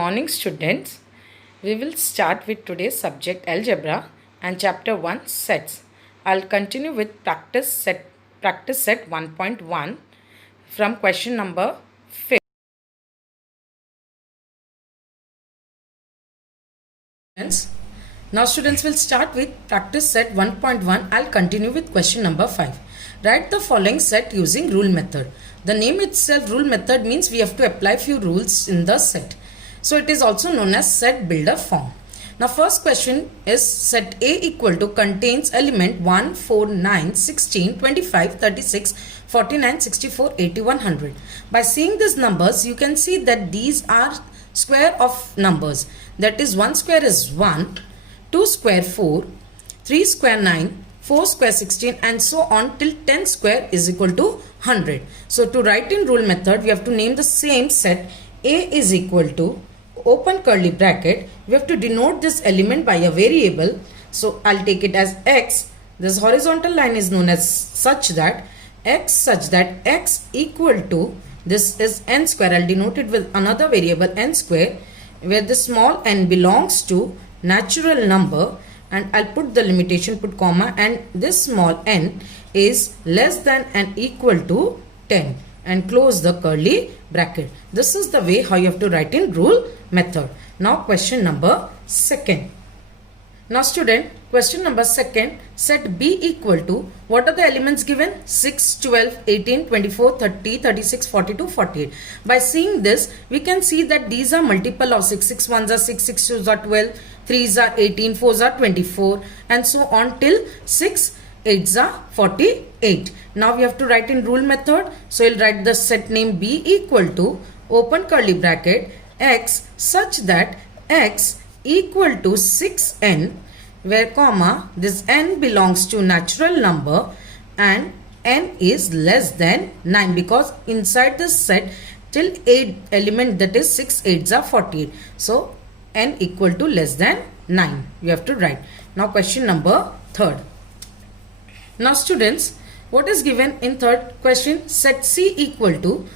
morning, students. We will start with today's subject algebra and chapter 1 sets. I'll continue with practice set 1.1 from question number 5. Now students will start with practice set 1.1. I'll continue with question number 5. Write the following set using rule method. The name itself rule method means we have to apply few rules in the set. So it is also known as set builder form. Now first question is set A equal to contains element 1, 4, 9, 16, 25, 36, 49, 64, 80, 100. By seeing these numbers you can see that these are square of numbers. That is 1 square is 1, 2 square 4, 3 square 9, 4 square 16 and so on till 10 square is equal to 100. So to write in rule method we have to name the same set. A is equal to open curly bracket. We have to denote this element by a variable. So I'll take it as x. This horizontal line is known as such that x equal to, this is n square. I'll denote it with another variable n square where the small n belongs to natural number, and I'll put the limitation, put comma, and this small n is less than and equal to 10 and close the curly bracket. This is the way how you have to write in rule method. Now question number 2. Now student, question number 2, set B equal to, what are the elements given? 6, 12, 18, 24, 30, 36, 42, 48. By seeing this, we can see that these are multiple of 6. 6 ones are 6, 6 twos are 12, 3s are 18, 4s are 24 and so on till 6 8s are 48. Now we have to write in rule method. So we'll write the set name B equal to open curly bracket x such that x equal to 6n where comma this n belongs to natural number and n is less than 9 because inside this set till 8 element, that is 6 8s are 48. So n equal to less than 9 you have to write. Now question number 3. Now students, what is given in third question? Set C equal to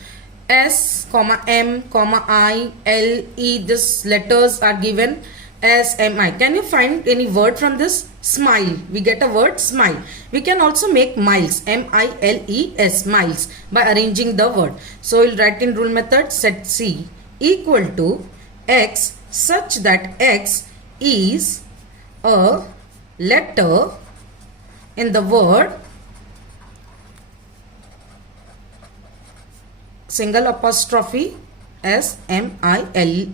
S, M, I, L, E. These letters are given S, M, I. Can you find any word from this? Smile. We get a word smile. We can also make miles. M-I-L-E-S. Miles. By arranging the word. So we'll write in rule method set C equal to X such that X is a letter in the word single apostrophe S-M-I-L-E.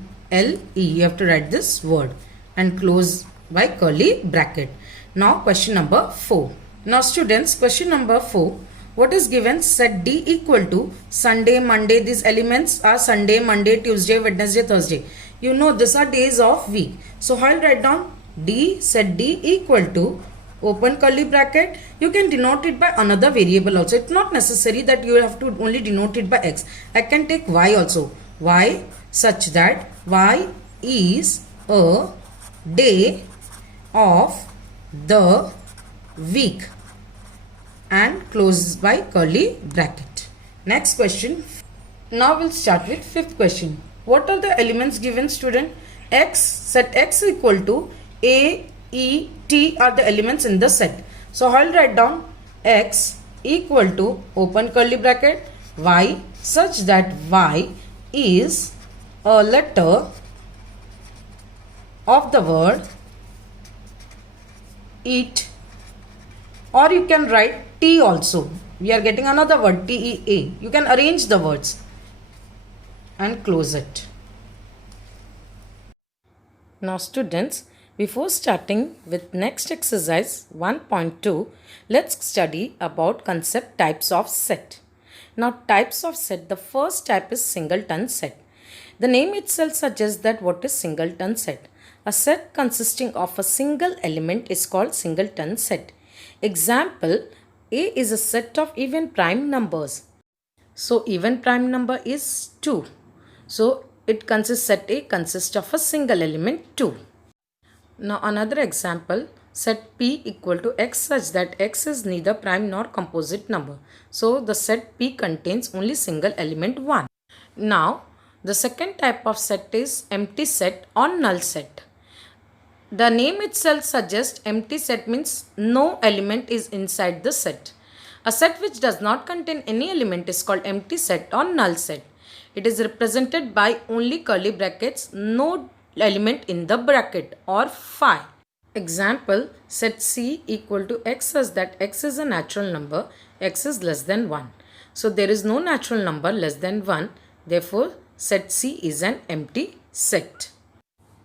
You have to write this word and close by curly bracket. Now question number 4. Now students, question number 4. What is given? Set D equal to Sunday, Monday. These elements are Sunday, Monday, Tuesday, Wednesday, Thursday. You know these are days of week. So I'll write down D, set D equal to open curly bracket. You can denote it by another variable also. It's not necessary that you have to only denote it by x. I can take y also. Y such that y is a day of the week and close by curly bracket. Next question. Now we'll start with 5th question. What are the elements given, student? X, set x equal to A, E, T are the elements in the set. So I'll write down x equal to open curly bracket y such that y is a letter of the word eat, or you can write T also. We are getting another word T-E-A. You can arrange the words and close it. Now students, before starting with next exercise 1.2, let's study about concept types of set. Now types of set, the first type is singleton set. The name itself suggests that what is singleton set. A set consisting of a single element is called singleton set. Example, A is a set of even prime numbers. So even prime number is 2. So it consists, set A consists of a single element 2. Now another example, set P equal to x such that x is neither prime nor composite number. So the set P contains only single element 1. Now The second type of set is empty set or null set. The name itself suggests empty set means no element is inside the set. A set which does not contain any element is called empty set or null set. It is represented by only curly brackets, no element in the bracket or phi. Example, set C equal to x such that x is a natural number, x is less than 1. So there is no natural number less than 1. Therefore, set C is an empty set.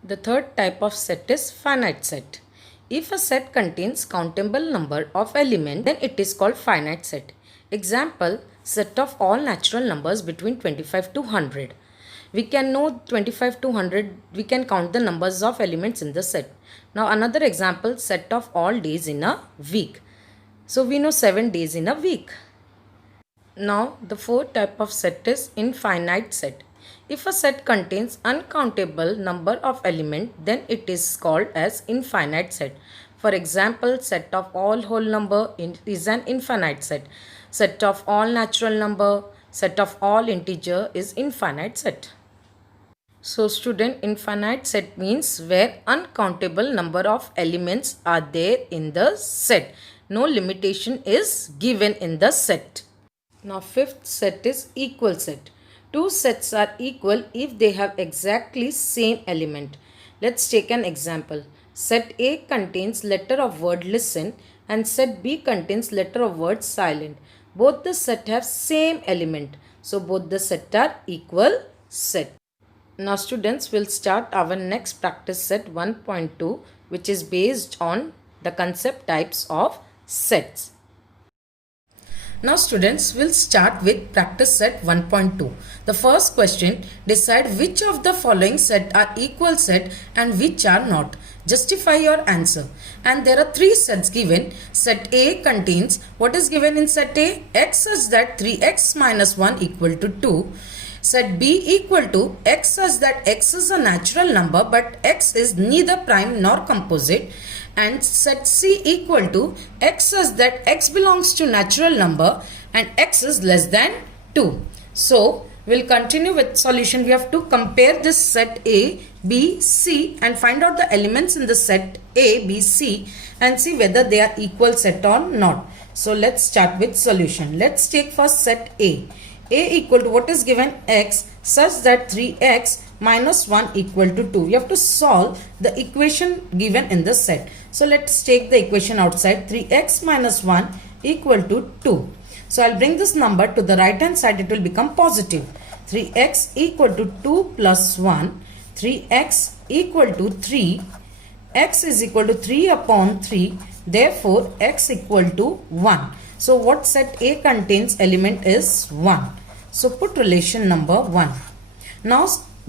The third type of set is finite set. If a set contains countable number of elements, then it is called finite set. Example, set of all natural numbers between 25 to 100. We can know 25 to 100, we can count the numbers of elements in the set. Now another example, set of all days in a week. So we know 7 days in a week. Now the fourth type of set is infinite set. If a set contains uncountable number of elements, then it is called as infinite set. For example, set of all whole number is an infinite set. Set of all natural number, set of all integer is infinite set. So student, infinite set means where uncountable number of elements are there in the set. No limitation is given in the set. Now fifth set is equal set. Two sets are equal if they have exactly same element. Let's take an example. Set A contains letter of word listen and set B contains letter of word silent. Both the set have same element. So both the set are equal set. Now students, will start our next practice set 1.2, which is based on the concept types of sets. Now students, will start with practice set 1.2. The first question, decide which of the following set are equal set and which are not. Justify your answer. And there are three sets given. Set A contains, what is given in set A? X such that 3x minus 1 equal to 2. Set B equal to x such that x is a natural number but x is neither prime nor composite, and set C equal to x such that x belongs to natural number and x is less than 2. So we'll continue with solution. We have to compare this set A, B, C and find out the elements in the set A, B, C and see whether they are equal set or not. So let's start with solution. Let's take first set A. A equal to, what is given? X such that 3x minus 1 equal to 2. We have to solve the equation given in the set. So let's take the equation outside. 3x minus 1 equal to 2. So I'll bring this number to the right hand side. It will become positive. 3x equal to 2 plus 1. 3x equal to 3. X is equal to 3 upon 3. Therefore x equal to 1. So what set A contains element is 1. So put relation number 1. Now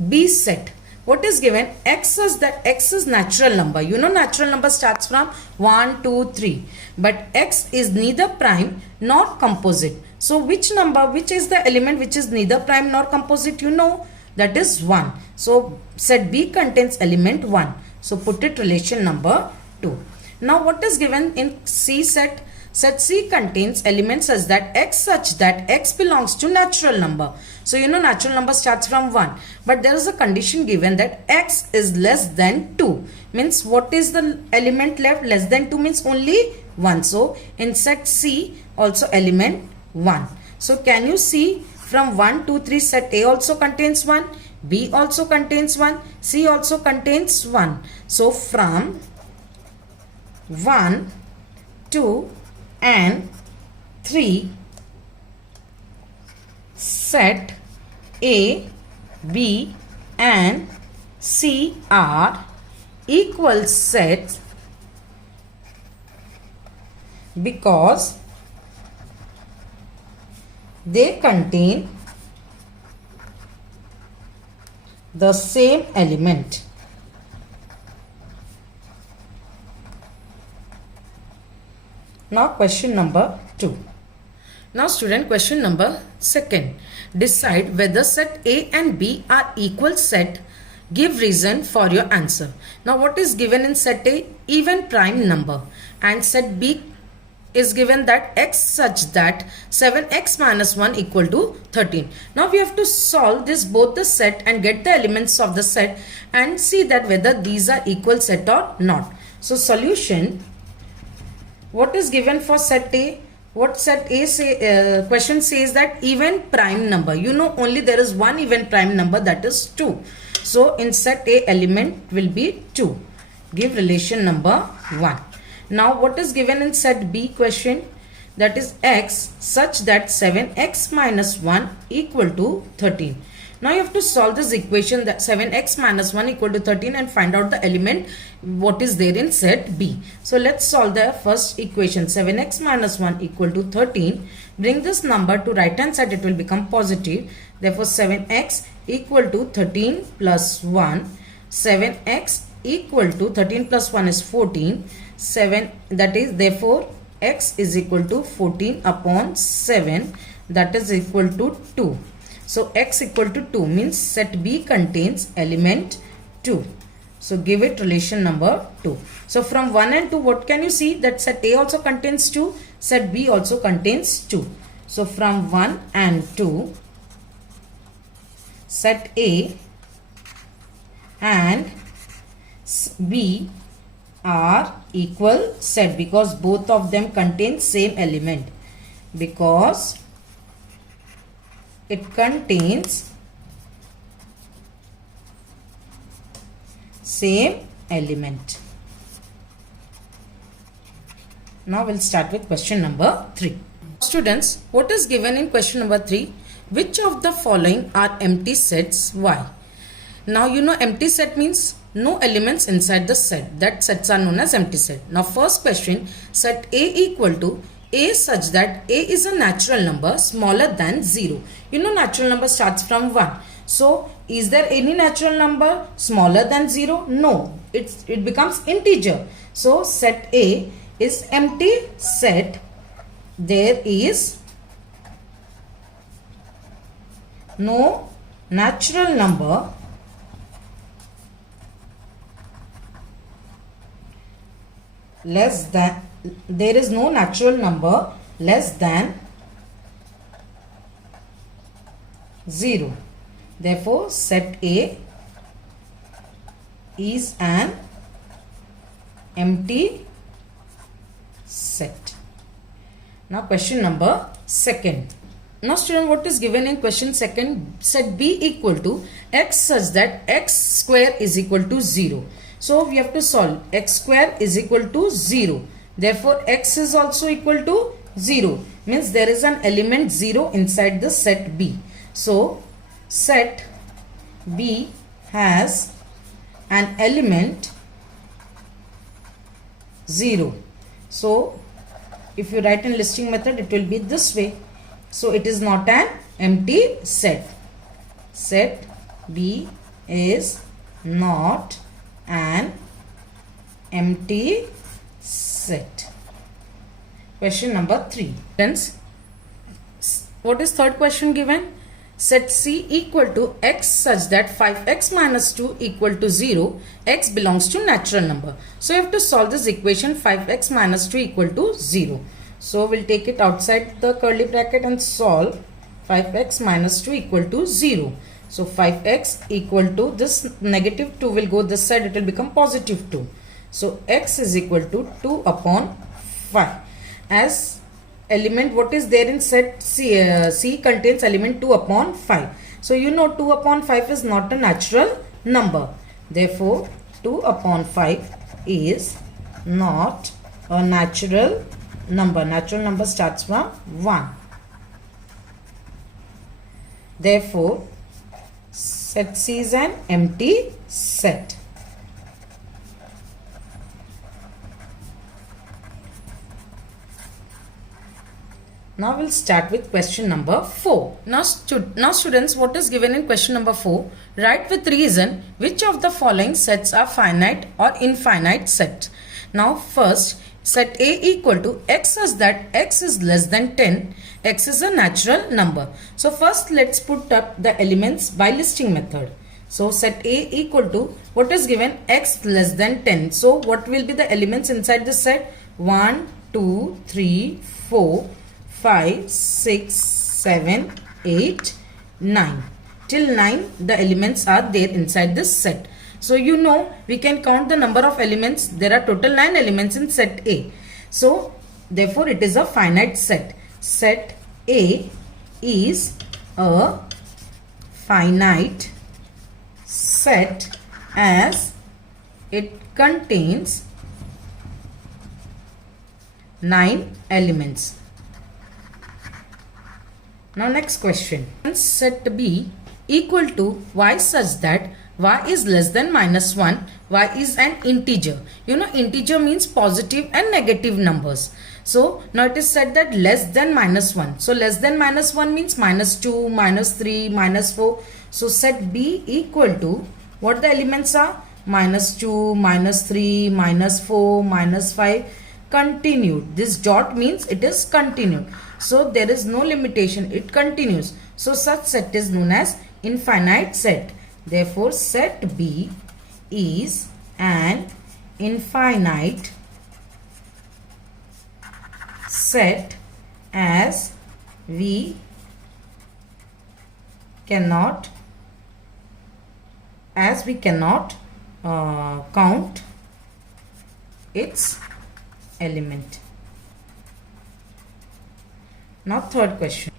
B set. What is given? X such that x is natural number. You know natural number starts from 1, 2, 3. But x is neither prime nor composite. So which number, which is the element which is neither prime nor composite? You know, that is 1. So set B contains element 1. So put it relation number 2. Now what is given in C set? Set C contains elements such that x belongs to natural number. So you know natural number starts from 1. But there is a condition given that x is less than 2. Means what is the element left? Less than 2 means only 1. So in set C also element 1. So can you see from 1, 2, 3 set A also contains 1. B also contains 1. C also contains 1. So from 1, 2 and 3 set A, B and C are equal sets because they contain the same element. Now question number 2. Now student, question number 2. Decide whether set A and B are equal set. Give reason for your answer. Now what is given in set A? Even prime number. And set B is given that x such that 7x minus 1 equal to 13. Now we have to solve this both the set and get the elements of the set and see that whether these are equal set or not. So solution, what is given for set A? What set A say, question says that even prime number. You know only there is one even prime number, that is 2. So in set A element will be 2. Give relation number 1. Now what is given in set B question? That is x such that 7x minus 1 equal to 13. Now you have to solve this equation that 7x minus 1 equal to 13 and find out the element what is there in set B. So let's solve the first equation. 7x minus 1 equal to 13. Bring this number to right hand side, it will become positive. Therefore 7x equal to 13 plus 1. 7x equal to 13 plus 1 is 14. 7, that is therefore x is equal to 14 upon 7, that is equal to 2. So x equal to 2 means set B contains element 2. So give it relation number 2. So from 1 and 2 what can you see? That set A also contains 2, set B also contains 2. So from 1 and 2 set A and B are equal set because both of them contain same element, because it contains same element. Now we'll start with question number 3. Students, what is given in question number 3? Which of the following are empty sets? Why? Now you know empty set means no elements inside the set. That sets are known as empty set. Now first question, set A equal to A such that A is a natural number smaller than 0. You know natural number starts from 1. So is there any natural number smaller than 0? No. It becomes integer. So set A is empty set. There is no natural number less than, there is no natural number less than 0. Therefore set A is an empty set. Now question number 2. Now student, what is given in question 2? Set B equal to x such that x square is equal to 0. So we have to solve x square is equal to 0. Therefore x is also equal to 0. Means there is an element 0 inside the set B. So set B has an element 0. So if you write in listing method, it will be this way. So it is not an empty set. Set B is not an empty set. Question number 3. Friends, what is third question given? Set C equal to x such that 5x minus 2 equal to 0. X belongs to natural number. So you have to solve this equation 5x minus 2 equal to 0. So we'll take it outside the curly bracket and solve 5x minus 2 equal to 0. So 5x equal to this negative 2 will go this side, it will become positive 2. So x is equal to 2 upon 5. As element what is there in set C, C contains element 2 upon 5. So you know 2 upon 5 is not a natural number. Therefore 2 upon 5 is not a natural number. Natural number starts from 1. Therefore set C is an empty set. Now we'll start with question number 4. Now students, what is given in question number 4? Write with reason which of the following sets are finite or infinite set. Now first, set A equal to x such that x is less than 10. X is a natural number. So first let's put up the elements by listing method. So set A equal to what is given, x less than 10. So what will be the elements inside this set? 1, 2, 3, 4, 5, 6, 7, 8, 9. Till 9 the elements are there inside this set. So you know we can count the number of elements. There are total 9 elements in set A. So therefore it is a finite set. Set A is a finite set as it contains 9 elements. Now next question. Set B equal to y such that y is less than -1, y is an integer. You know integer means positive and negative numbers. So now it is said that less than -1. So less than -1 means -2, -3, -4. So set B equal to what the elements are? -2, -3, -4, -5. Continued. This dot means it is continued. So there is no limitation. It continues. So such set is known as infinite set. Therefore set B is an infinite set as we cannot count its element. Now third question.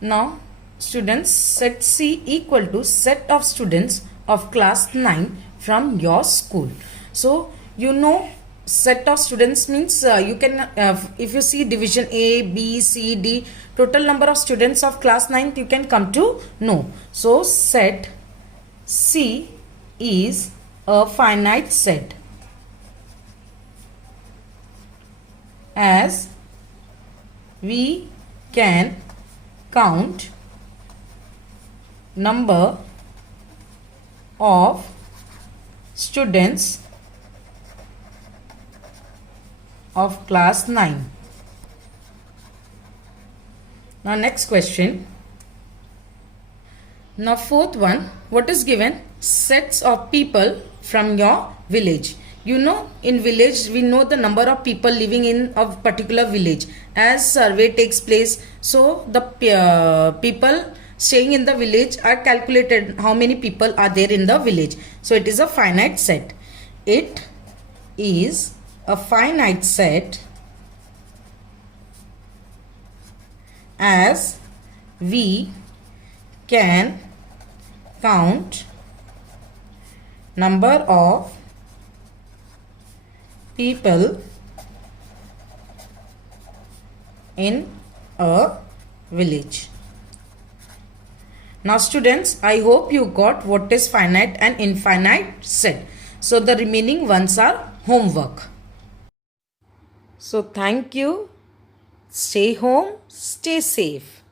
Now students, set C equal to set of students of class 9 from your school. So you know set of students means you can if you see division A, B, C, D, total number of students of class 9th you can come to know. So set C is a finite set as we can count number of students of class 9. Now next question. Now fourth one, what is given? Sets of people from your village. You know in village we know the number of people living in a particular village. As survey takes place, so the people staying in the village are calculated how many people are there in the village. So it is a finite set. It is a finite set as we can count number of people in a village. Now students, I hope you got what is finite and infinite set. So the remaining ones are homework. So thank you. Stay home, stay safe.